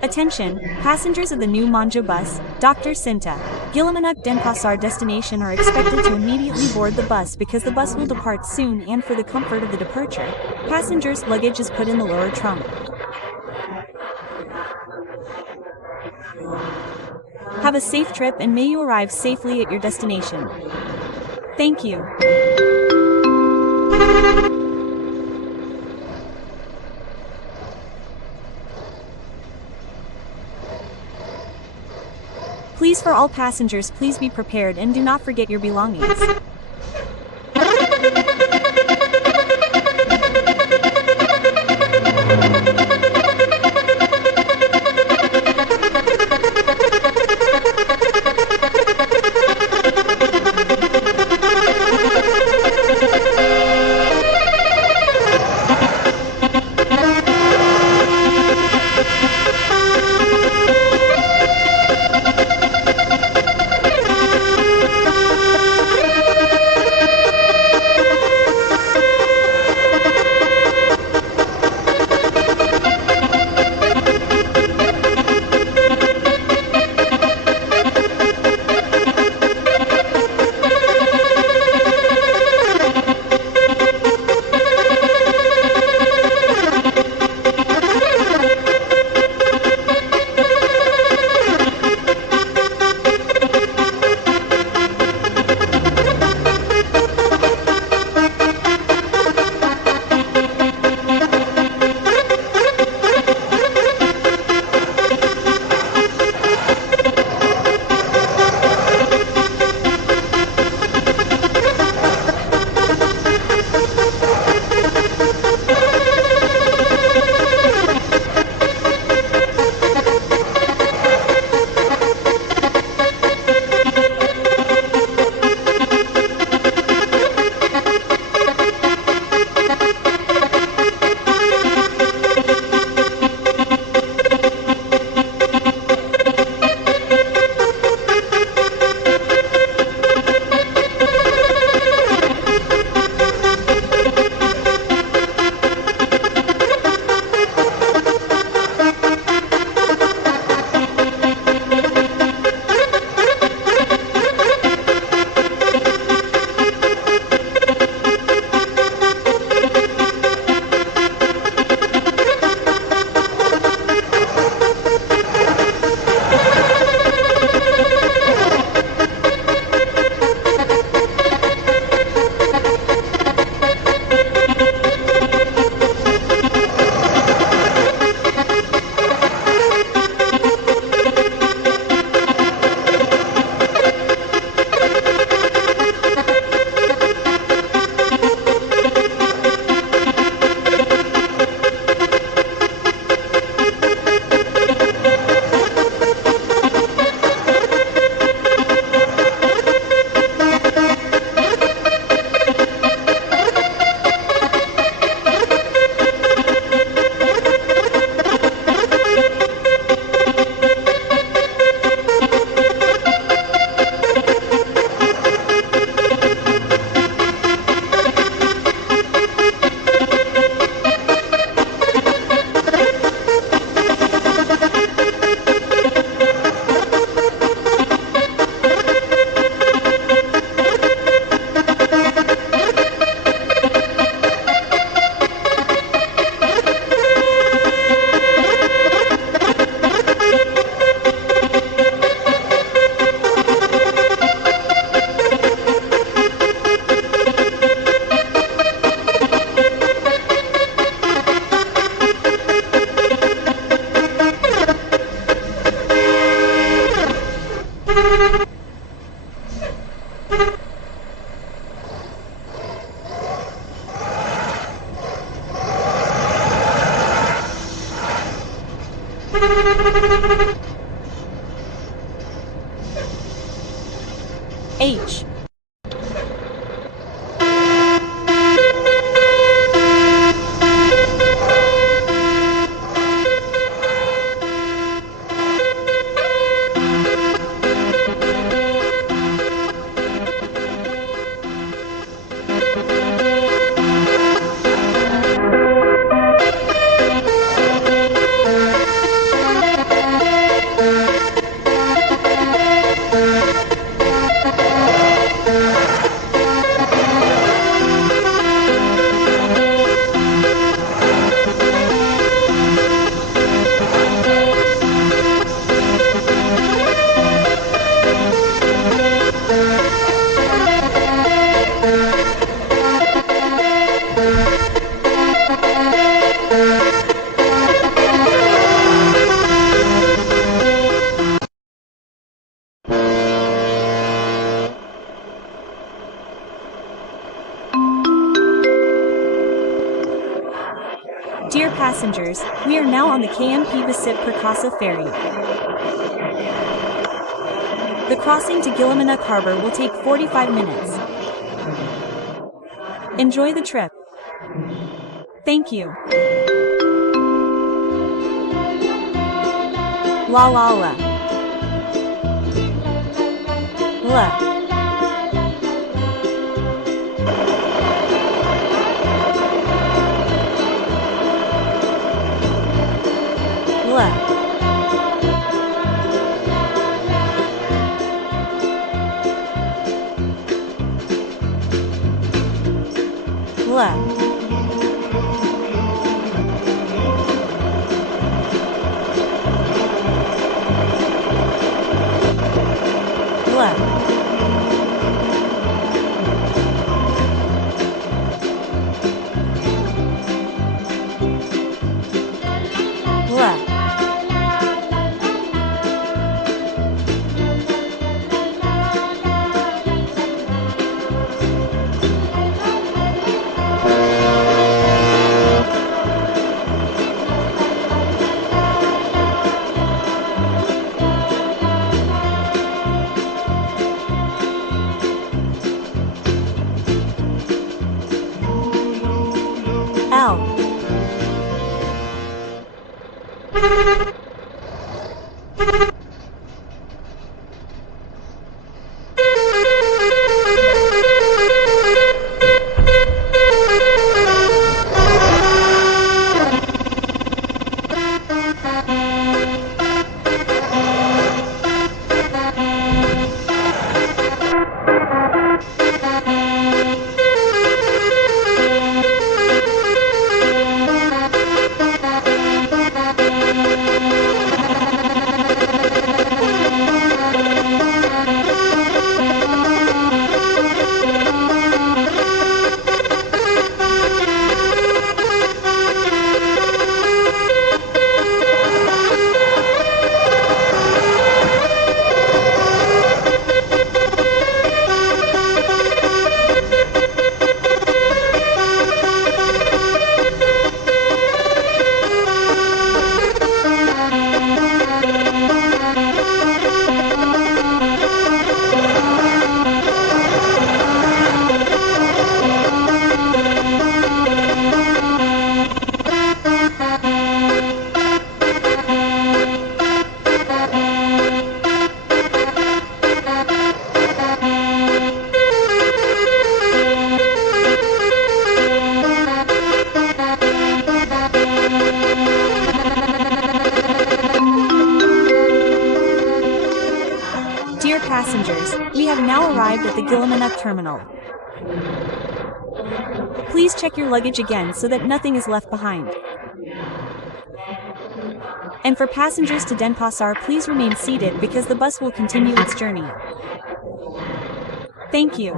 Attention, passengers of the new Manja bus, Dokter Cinta, Gilimanuk Denpasar destination are expected to immediately board the bus because the bus will depart soon, and for the comfort of the departure, passengers' luggage is put in the lower trunk. Have a safe trip and may you arrive safely at your destination. Thank you. Please, for all passengers, please be prepared and do not forget your belongings. Dear passengers, we are now on the KMP Basit Perkasa ferry. The crossing to Gilimanuk Harbor will take 45 minutes. Enjoy the trip. Thank you. La la la. La. La. La. Dear passengers, we have now arrived at the Gilimanuk terminal. Please check your luggage again so that nothing is left behind. And for passengers to Denpasar, please remain seated because the bus will continue its journey. Thank you.